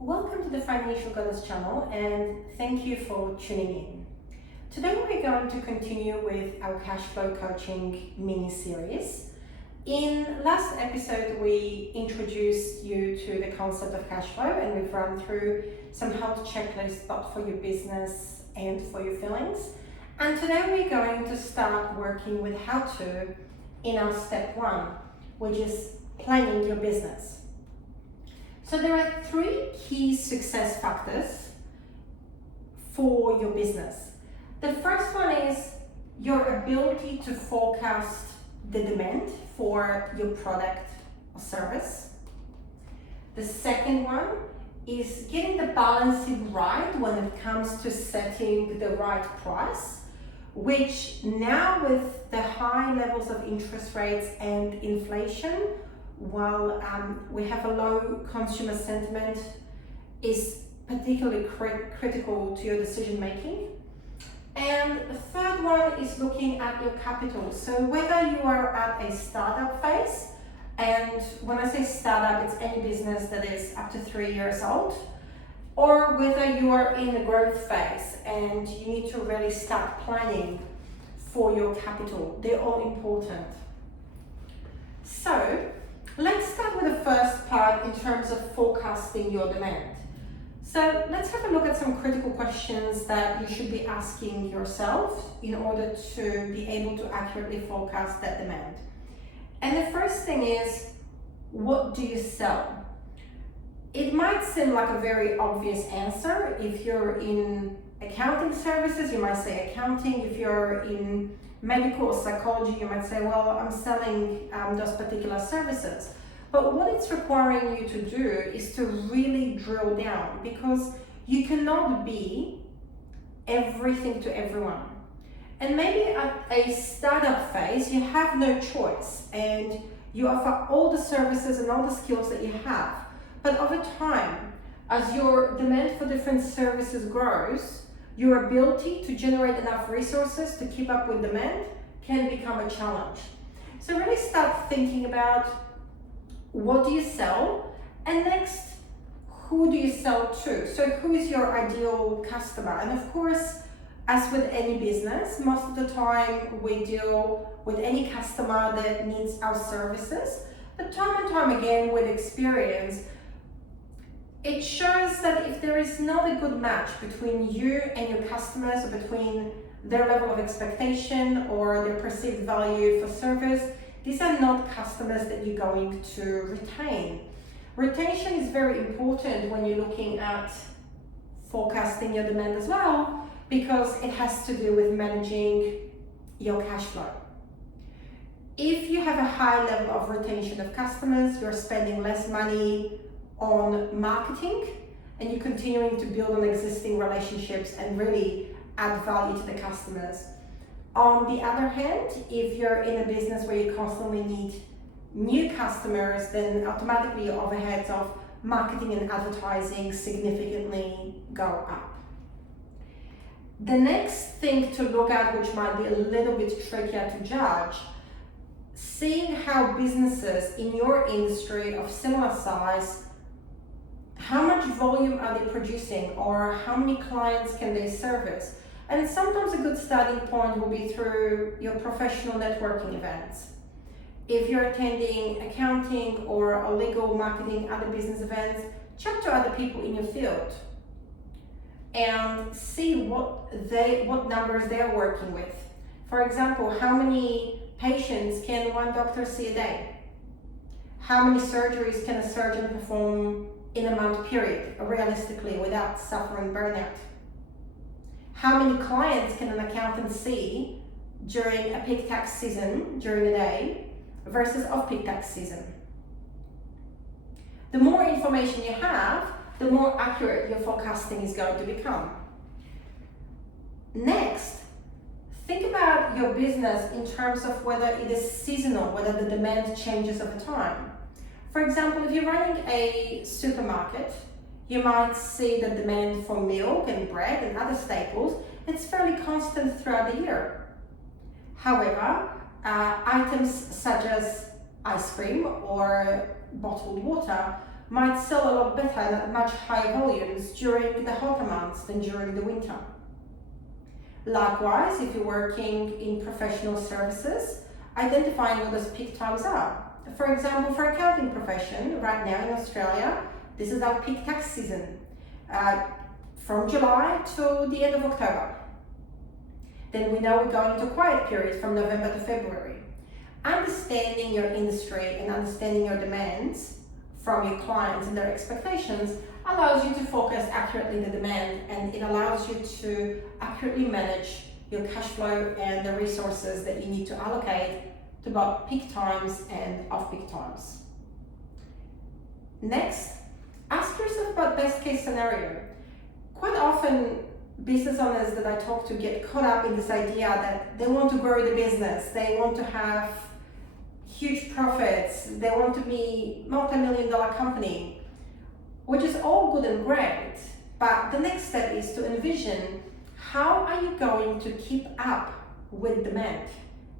Welcome to the Financial Goddess channel and thank you for tuning in. Today we're going to continue with our Cashflow Coaching mini-series. In last episode we introduced you to the concept of cashflow and we've run through some health checklists both for your business and for your feelings. And today we're going to start working with how to in our step one, which is planning your business. So there are three key success factors for your business. The first one is your ability to forecast the demand for your product or service. The second one is getting the balancing right when it comes to setting the right price, which now with the high levels of interest rates and inflation, while we have a low consumer sentiment, is particularly critical to your decision making. And the third one is looking at your capital. So whether you are at a startup phase, and when I say startup, it's any business that is up to 3 years old, or whether you are in the growth phase and you need to really start planning for your capital, they're all important. So let's start with the first part in terms of forecasting your demand. So let's have a look at some critical questions that you should be asking yourself in order to be able to accurately forecast that demand. And the first thing is, what do you sell? It might seem like a very obvious answer. If you're in accounting services, you might say accounting. If you're in medical or psychology, you might say, well, I'm selling those particular services. But what it's requiring you to do is to really drill down, because you cannot be everything to everyone. And maybe at a startup phase, you have no choice and you offer all the services and all the skills that you have. But over time, as your demand for different services grows, your ability to generate enough resources to keep up with demand can become a challenge. So really start thinking about, what do you sell? And next, who do you sell to? So who is your ideal customer? And of course, as with any business, most of the time we deal with any customer that needs our services. But time and time again with experience, it shows that if there is not a good match between you and your customers, or between their level of expectation or their perceived value for service, these are not customers that you're going to retain. Retention is very important when you're looking at forecasting your demand as well, because it has to do with managing your cash flow. If you have a high level of retention of customers, you're spending less money on marketing and you're continuing to build on existing relationships and really add value to the customers. On the other hand, if you're in a business where you constantly need new customers, then automatically your overheads of marketing and advertising significantly go up. The next thing to look at, which might be a little bit trickier to judge, seeing how businesses in your industry of similar size, how much volume are they producing, or how many clients can they service? And sometimes a good starting point will be through your professional networking events. If you're attending accounting or a legal, marketing, other business events, chat to other people in your field and see what numbers they're working with. For example, how many patients can one doctor see a day? How many surgeries can a surgeon perform in a month period, realistically, without suffering burnout? How many clients can an accountant see during a peak tax season, during the day, versus off-peak tax season? The more information you have, the more accurate your forecasting is going to become. Next, think about your business in terms of whether it is seasonal, whether the demand changes over time. For example, if you're running a supermarket, you might see the demand for milk and bread and other staples. It's fairly constant throughout the year. However, items such as ice cream or bottled water might sell a lot better and at much higher volumes during the hotter months than during the winter. Likewise, if you're working in professional services, identifying what those peak times are. For example, for accounting profession, right now in Australia, this is our peak tax season, from July to the end of October. Then we know we're going into a quiet period from November to February. Understanding your industry and understanding your demands from your clients and their expectations allows you to focus accurately the demand, and it allows you to accurately manage your cash flow and the resources that you need to allocate to both peak times and off-peak times. Next, ask yourself about best case scenario. Quite often, business owners that I talk to get caught up in this idea that they want to grow the business, they want to have huge profits, they want to be multi-million-dollar company, which is all good and great. But the next step is to envision, how are you going to keep up with demand?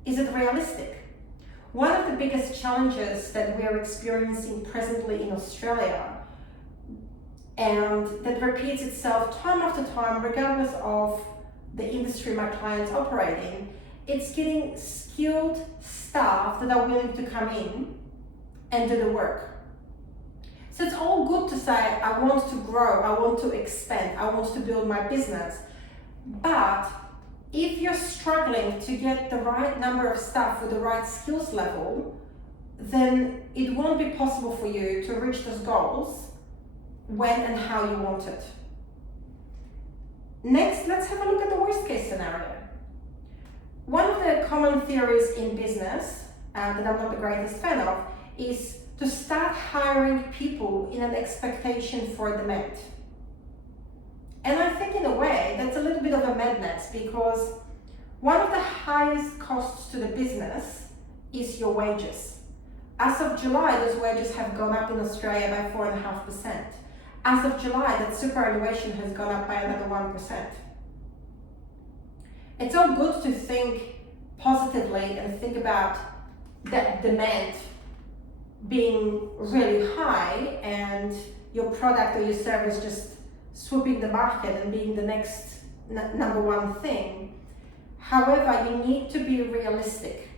Is it realistic? One of the biggest challenges that we are experiencing presently in Australia, and that repeats itself time after time, regardless of the industry my clients operate in, it's getting skilled staff that are willing to come in and do the work. So it's all good to say, I want to grow, I want to expand, I want to build my business. But if you're struggling to get the right number of staff with the right skills level, then it won't be possible for you to reach those goals when and how you want it. Next, let's have a look at the worst case scenario. One of the common theories in business that I'm not the greatest fan of is to start hiring people in an expectation for demand. And I think in a way that's a little bit of a madness, because one of the highest costs to the business is your wages. As of July, those wages have gone up in Australia by 4.5%. As of July, that superannuation has gone up by another 1%. It's all good to think positively and think about that demand being really high and your product or your service just swooping the market and being the next number one thing. However, you need to be realistic.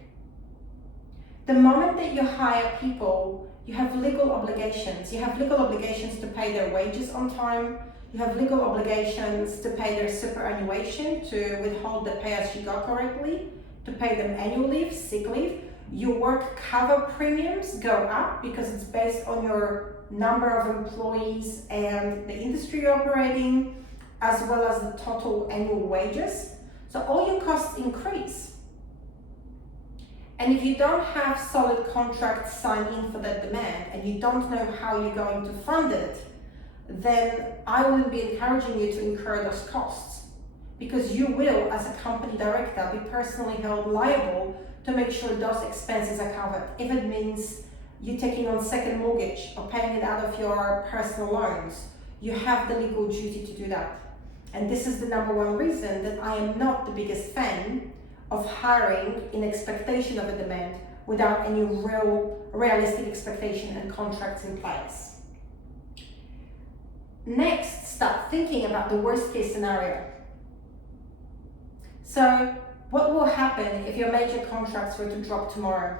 The moment that you hire people, you have legal obligations. You have legal obligations to pay their wages on time. You have legal obligations to pay their superannuation, to withhold the pay-as-you-go correctly, to pay them annual leave, sick leave. Your work cover premiums go up because it's based on your number of employees and the industry you're operating, as well as the total annual wages. So all your costs increase. And if you don't have solid contracts signed in for that demand and you don't know how you're going to fund it, then I wouldn't be encouraging you to incur those costs, because you will, as a company director, be personally held liable to make sure those expenses are covered. If it means you taking on second mortgage or paying it out of your personal loans, you have the legal duty to do that. And this is the number one reason that I am not the biggest fan of hiring in expectation of a demand without any realistic expectation and contracts in place. Next, start thinking about the worst case scenario. So, what will happen if your major contracts were to drop tomorrow?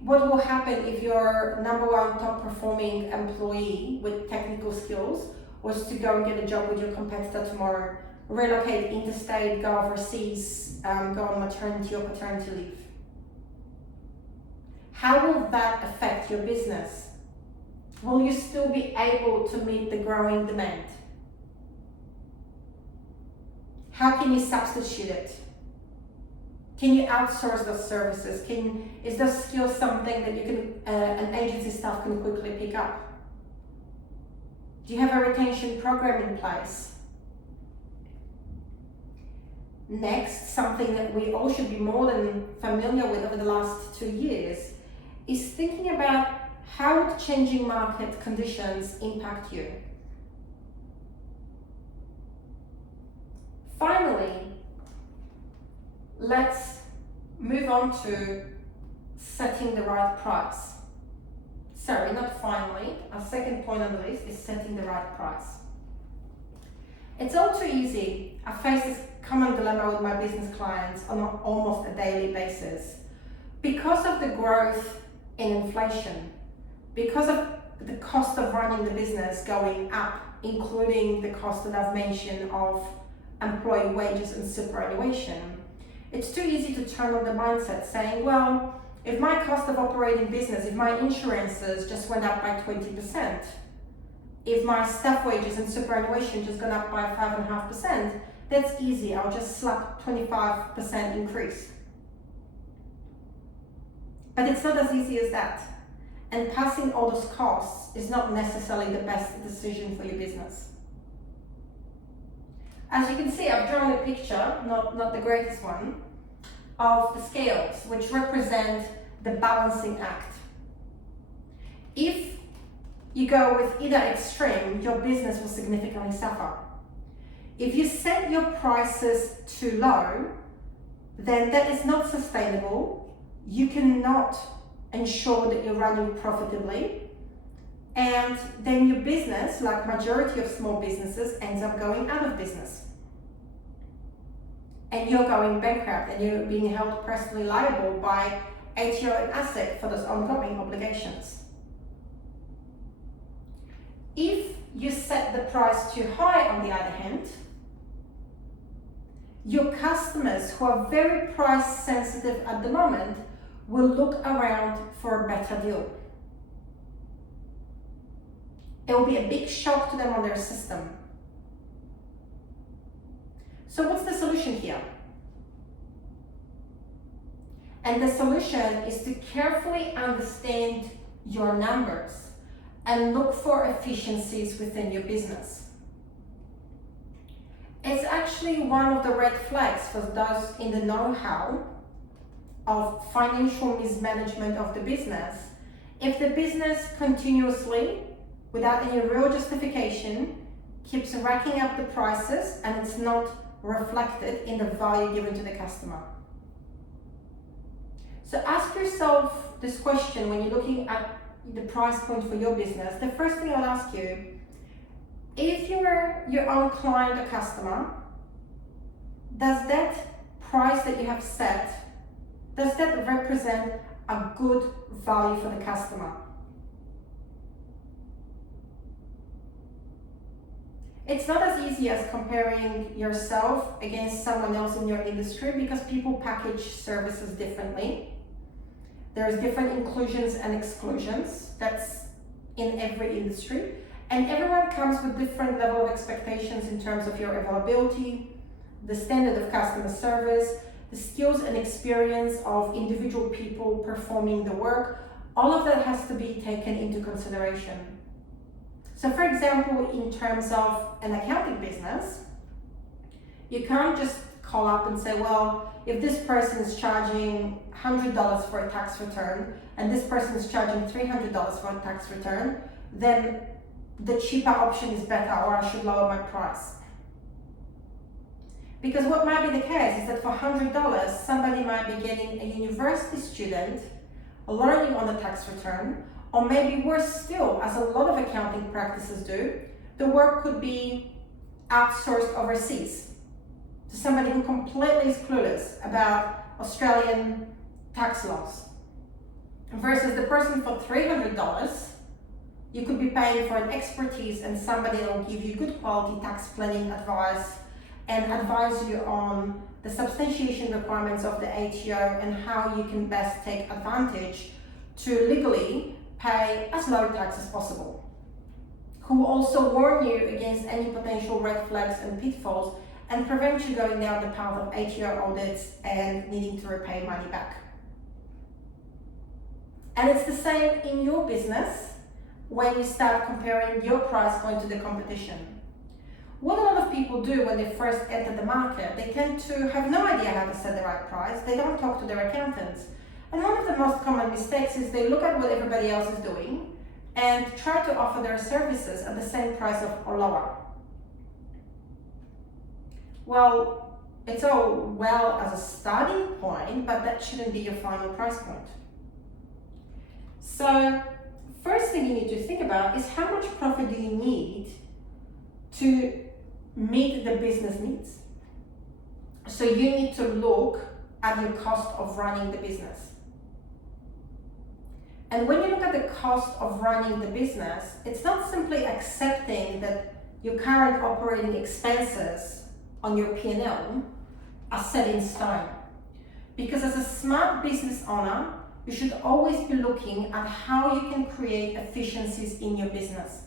What will happen if your number one top performing employee with technical skills was to go and get a job with your competitor tomorrow, relocate interstate, go overseas, go on maternity or paternity leave? How will that affect your business? Will you still be able to meet the growing demand? How can you substitute it? Can you outsource those services? Is the skill something that you can, an agency staff can quickly pick up? Do you have a retention program in place? Next, something that we all should be more than familiar with over the last 2 years is thinking about how would changing market conditions impact you. Finally, let's move on to setting the right price. sorry, not finally, our second point on the list is setting the right price. It's all too easy. I face this common dilemma with my business clients on almost a daily basis. Because of the growth in inflation, because of the cost of running the business going up, including the cost that I've mentioned of employee wages and superannuation, it's too easy to turn on the mindset saying, well, if my cost of operating business, if my insurances just went up by 20%, if my staff wages and superannuation just gone up by 5.5%, that's easy. I'll just slap 25% increase. But it's not as easy as that. And passing all those costs is not necessarily the best decision for your business. As you can see, I've drawn a picture, not the greatest one, of the scales, which represent the balancing act. If you go with either extreme, your business will significantly suffer. If you set your prices too low, then that is not sustainable. You cannot ensure that you're running profitably, and then your business, like majority of small businesses, ends up going out of business. And you're going bankrupt and you're being held personally liable by ATO and ASIC for those ongoing obligations. If you set the price too high, on the other hand, your customers who are very price sensitive at the moment will look around for a better deal. It will be a big shock to them on their system. So what's the solution here? And the solution is to carefully understand your numbers and look for efficiencies within your business. It's actually one of the red flags for those in the know-how of financial mismanagement of the business. If the business continuously, without any real justification, keeps racking up the prices and it's not reflected in the value given to the customer. So ask yourself this question when you're looking at the price point for your business. The first thing I'll ask you, if you're your own client or customer, does that price that you have set, does that represent a good value for the customer? It's not as easy as comparing yourself against someone else in your industry because people package services differently. There's different inclusions and exclusions. That's in every industry. And everyone comes with different level of expectations in terms of your availability, the standard of customer service, the skills and experience of individual people performing the work. All of that has to be taken into consideration. So for example, in terms of an accounting business, you can't just call up and say, well, if this person is charging $100 for a tax return and this person is charging $300 for a tax return, then the cheaper option is better, or I should lower my price. Because what might be the case is that for $100, somebody might be getting a university student learning on the tax return, or maybe worse still, as a lot of accounting practices do, the work could be outsourced overseas to somebody who completely is clueless about Australian tax laws. Versus the person for $300, you could be paying for an expertise and somebody that will give you good quality tax planning advice and advise you on the substantiation requirements of the ATO and how you can best take advantage to legally pay as low tax as possible. Who will also warn you against any potential red flags and pitfalls and prevent you going down the path of ATO audits and needing to repay money back. And it's the same in your business when you start comparing your price point to the competition. What a lot of people do when they first enter the market, they tend to have no idea how to set the right price. They don't talk to their accountants. And one of the most common mistakes is they look at what everybody else is doing and try to offer their services at the same price or lower. Well, it's all well as a starting point, but that shouldn't be your final price point. So first thing you need to think about is how much profit do you need to meet the business needs. So you need to look at your cost of running the business. And when you look at the cost of running the business, it's not simply accepting that your current operating expenses on your P&L are set in stone. Because as a smart business owner, you should always be looking at how you can create efficiencies in your business.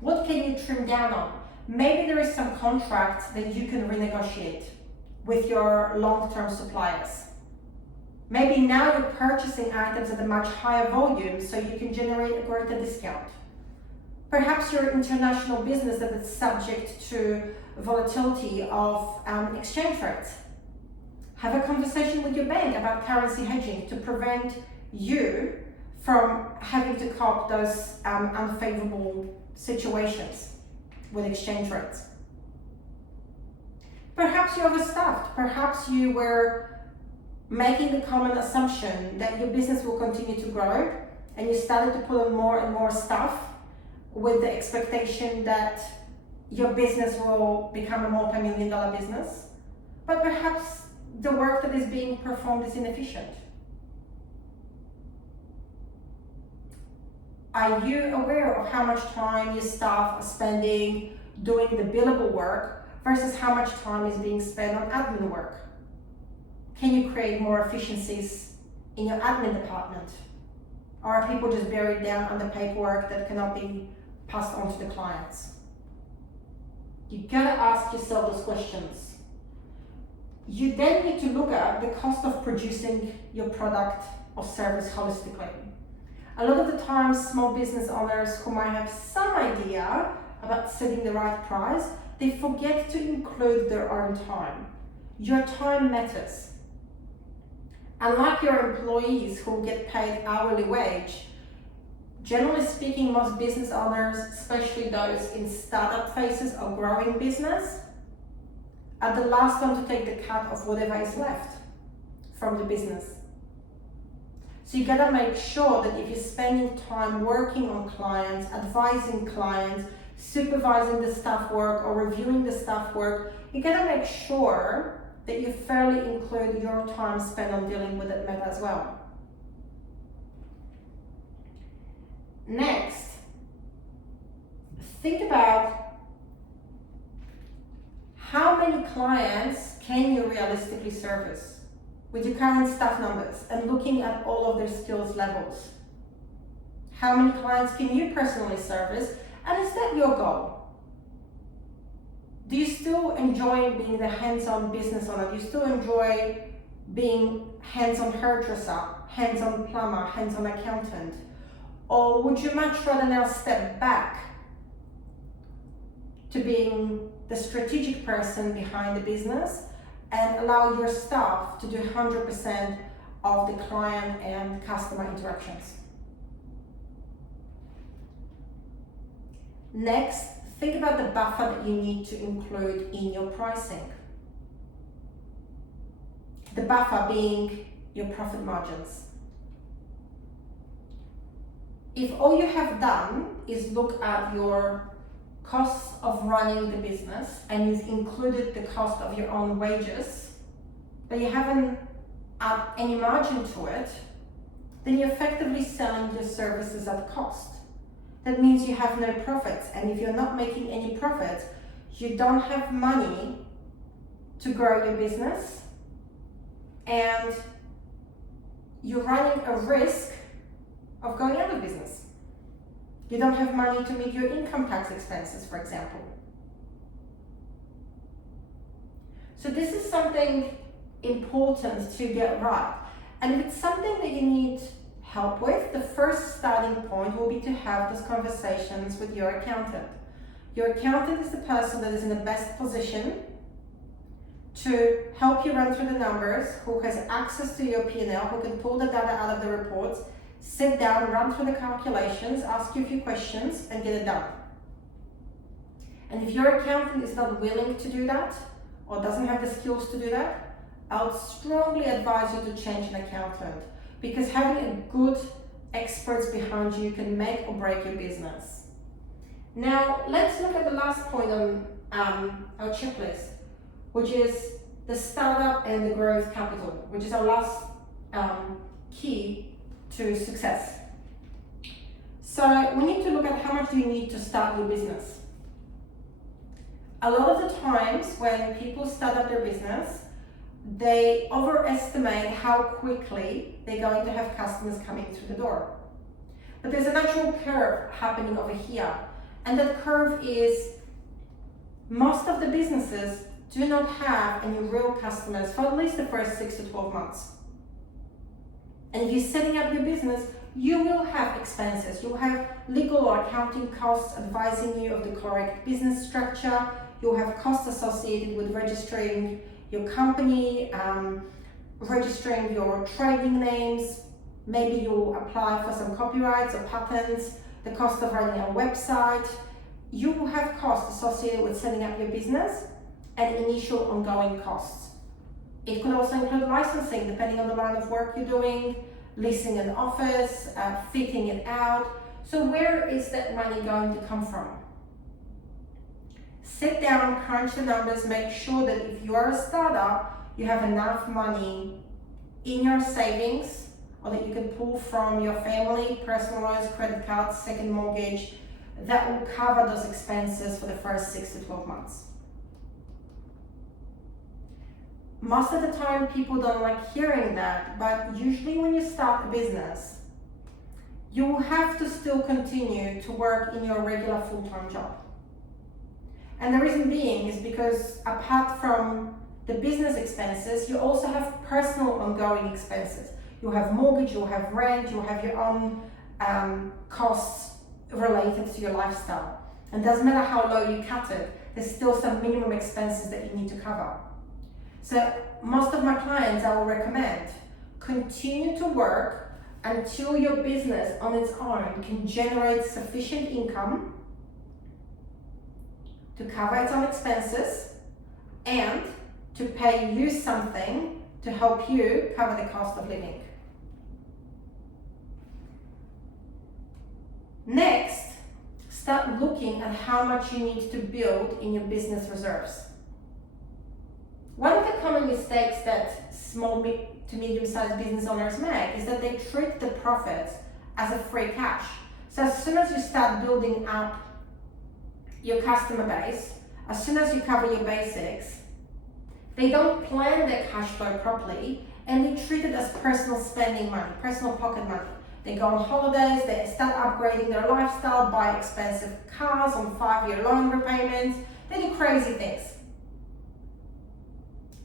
What can you trim down on? Maybe there is some contracts that you can renegotiate with your long-term suppliers. Maybe now you're purchasing items at a much higher volume so you can generate a greater discount. Perhaps you're an international business that is subject to volatility of exchange rates. Have a conversation with your bank about currency hedging to prevent you from having to cope those unfavorable situations with exchange rates. Perhaps you're overstaffed. Perhaps you were making the common assumption that your business will continue to grow and you started to put on more and more staff with the expectation that your business will become a multi-million-dollar business. But perhaps the work that is being performed is inefficient. Are you aware of how much time your staff are spending doing the billable work versus how much time is being spent on admin work? Can you create more efficiencies in your admin department? Or are people just buried down under paperwork that cannot be passed on to the clients? You gotta ask yourself those questions. You then need to look at the cost of producing your product or service holistically. A lot of the time, small business owners who might have some idea about setting the right price, they forget to include their own time. Your time matters. Unlike your employees who get paid hourly wage, generally speaking, most business owners, especially those in startup phases or growing business, are the last one to take the cut of whatever is left from the business. So you gotta make sure that if you're spending time working on clients, advising clients, supervising the staff work or reviewing the staff work, you gotta make sure that you fairly include your time spent on dealing with that matter as well. Next, think about how many clients can you realistically service with your current staff numbers and looking at all of their skills levels. How many clients can you personally service, and is that your goal? Do you still enjoy being the hands-on business owner? Do you still enjoy being hands-on hairdresser, hands-on plumber, hands-on accountant? Or would you much rather now step back to being the strategic person behind the business and allow your staff to do 100% of the client and customer interactions? Next, think about the buffer that you need to include in your pricing. The buffer being your profit margins. If all you have done is look at your costs of running the business and you've included the cost of your own wages, but you haven't added any margin to it, then you're effectively selling your services at cost. That means you have no profits, and if you're not making any profits, you don't have money to grow your business, and you're running a risk of going out of business. You don't have money to meet your income tax expenses, for example. So this is something important to get right. And if it's something that you need help with, the first starting point will be to have those conversations with your accountant. Your accountant is the person that is in the best position to help you run through the numbers, who has access to your P&L, who can pull the data out of the reports, sit down, run through the calculations, ask you a few questions, and get it done. And if your accountant is not willing to do that, or doesn't have the skills to do that, I would strongly advise you to change an accountant, because having a good experts behind you can make or break your business. Now, let's look at the last point on our checklist, which is the startup and the growth capital, which is our last key to success. So we need to look at how much do you need to start your business. A lot of the times when people start up their business, they overestimate how quickly they're going to have customers coming through the door. But there's a natural curve happening over here. And that curve is most of the businesses do not have any real customers for at least the first 6 to 12 months. And if you're setting up your business, you will have expenses. You'll have legal or accounting costs advising you of the correct business structure. You'll have costs associated with registering your company, registering your trading names. Maybe you'll apply for some copyrights or patents, the cost of running a website. You will have costs associated with setting up your business and initial ongoing costs. It could also include licensing, depending on the line of work you're doing, leasing an office, fitting it out. So where is that money going to come from? Sit down, crunch the numbers, make sure that if you are a startup, you have enough money in your savings or that you can pull from your family, personal loans, credit cards, second mortgage, that will cover those expenses for the first 6 to 12 months. Most of the time, people don't like hearing that, but usually when you start a business, you will have to still continue to work in your regular full-time job. And the reason being is because apart from the business expenses, you also have personal ongoing expenses. You'll have mortgage, you'll have rent, you'll have your own costs related to your lifestyle. And it doesn't matter how low you cut it, there's still some minimum expenses that you need to cover. So most of my clients, I will recommend continue to work until your business on its own can generate sufficient income to cover its own expenses and to pay you something to help you cover the cost of living. Next, start looking at how much you need to build in your business reserves. One of the common mistakes that small to medium-sized business owners make is that they treat the profits as a free cash. So as soon as you start building up your customer base, as soon as you cover your basics, they don't plan their cash flow properly and they treat it as personal spending money, personal pocket money. They go on holidays, they start upgrading their lifestyle, buy expensive cars on 5-year loan repayments, they do crazy things.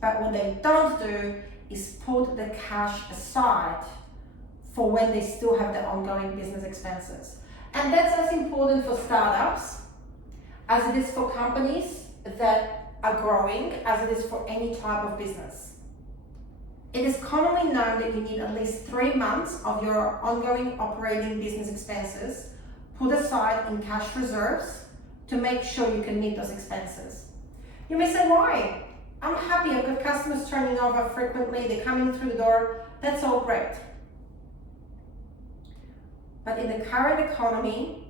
But what they don't do is put the cash aside for when they still have their ongoing business expenses. And that's as important for startups as it is for companies that are growing, as it is for any type of business. It is commonly known that you need at least 3 months of your ongoing operating business expenses put aside in cash reserves to make sure you can meet those expenses. You may say, why? I'm happy, I've got customers turning over frequently, they're coming through the door, that's all great. But in the current economy,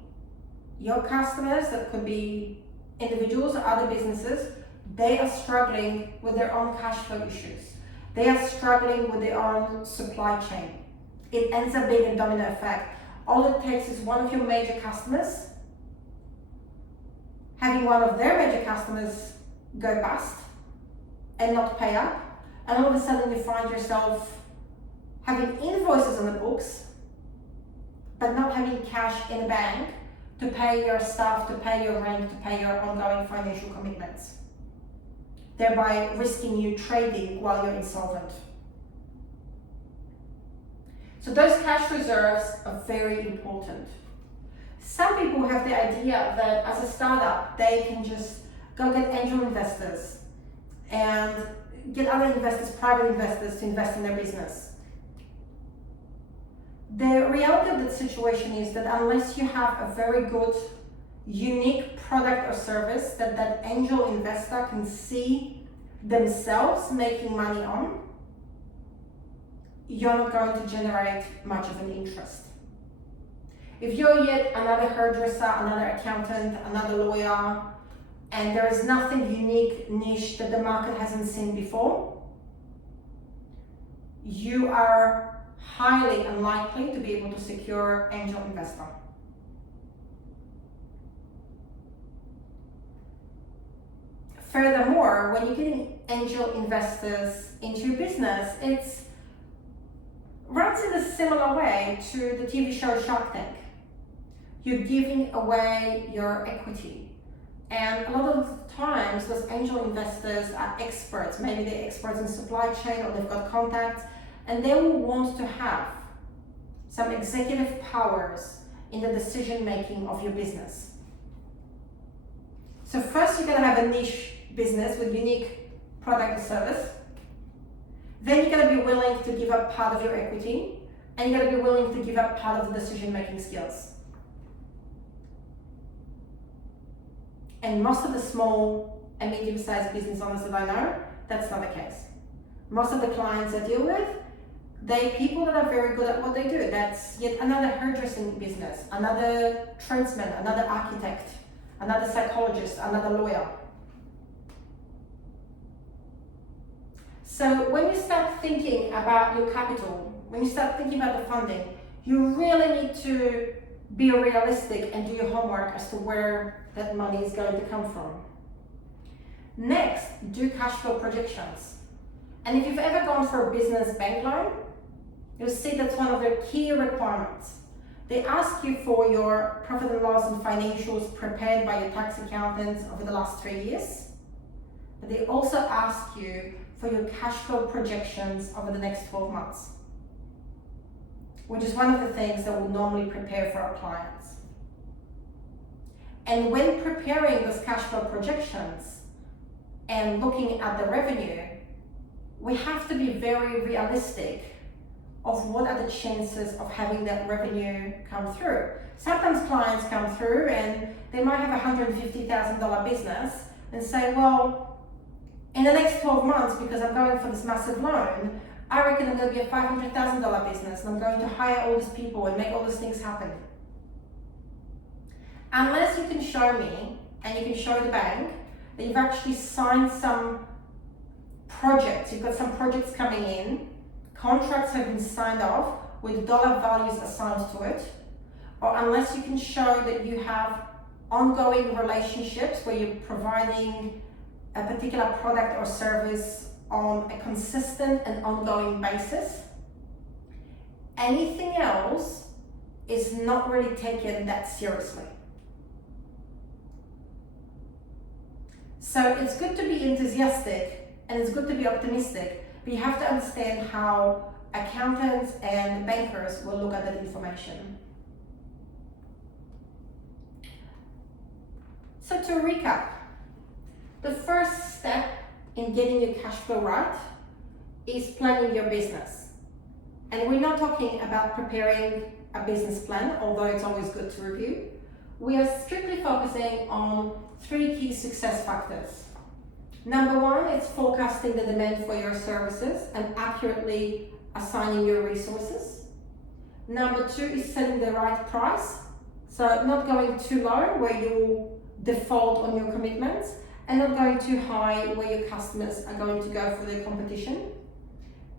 your customers, that could be individuals or other businesses, they are struggling with their own cash flow issues. They are struggling with their own supply chain. It ends up being a domino effect. All it takes is one of your major customers having one of their major customers go bust and not pay up, and all of a sudden you find yourself having invoices on the books but not having cash in the bank to pay your staff, to pay your rent, to pay your ongoing financial commitments, thereby risking you trading while you're insolvent. So those cash reserves are very important. Some people have the idea that as a startup, they can just go get angel investors and get other investors, private investors, to invest in their business. The reality of that situation is that unless you have a very good, unique product or service that that angel investor can see themselves making money on, you're not going to generate much of an interest. If you're yet another hairdresser, another accountant, another lawyer, and there is nothing unique, niche that the market hasn't seen before, you are highly unlikely to be able to secure angel investor. Furthermore, when you're getting angel investors into your business, it runs in a similar way to the TV show Shark Tank. You're giving away your equity. And a lot of times those angel investors are experts. Maybe they're experts in supply chain or they've got contacts, and they will want to have some executive powers in the decision making of your business. So first you're going to have a niche business with unique product or service. Then you're going to be willing to give up part of your equity, and you're going to be willing to give up part of the decision making skills. And most of the small and medium-sized business owners that I know, that's not the case. Most of the clients I deal with, they're people that are very good at what they do. That's yet another hairdressing business, another tradesman, another architect, another psychologist, another lawyer. So when you start thinking about your capital, when you start thinking about the funding, you really need to be realistic and do your homework as to where that money is going to come from. Next, do cash flow projections. And if you've ever gone for a business bank loan, you'll see that's one of their key requirements. They ask you for your profit and loss and financials prepared by your tax accountants over the last 3 years. But they also ask you for your cash flow projections over the next 12 months, which is one of the things that we'll normally prepare for our clients. And when preparing those cash flow projections and looking at the revenue, we have to be very realistic of what are the chances of having that revenue come through. Sometimes clients come through and they might have a $150,000 business and say, well, in the next 12 months, because I'm going for this massive loan, I reckon I'm going to be a $500,000 business and I'm going to hire all these people and make all these things happen. Unless you can show me and you can show the bank that you've actually signed some projects, you've got some projects coming in, contracts have been signed off with dollar values assigned to it, or unless you can show that you have ongoing relationships where you're providing a particular product or service on a consistent and ongoing basis, anything else is not really taken that seriously. So it's good to be enthusiastic and it's good to be optimistic, but you have to understand how accountants and bankers will look at that information. So to recap, the first step in getting your cash flow right is planning your business. And we're not talking about preparing a business plan, although it's always good to review. We are strictly focusing on 3 key success factors. Number 1, it's forecasting the demand for your services and accurately assigning your resources. Number 2 is setting the right price. So not going too low where you'll default on your commitments, and not going too high where your customers are going to go for their competition.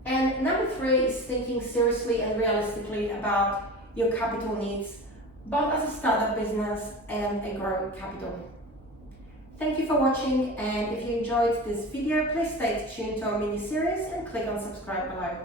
And number 3 is thinking seriously and realistically about your capital needs, both as a startup business and a growing capital. Thank you for watching, and if you enjoyed this video, please stay tuned to our mini series and click on subscribe below.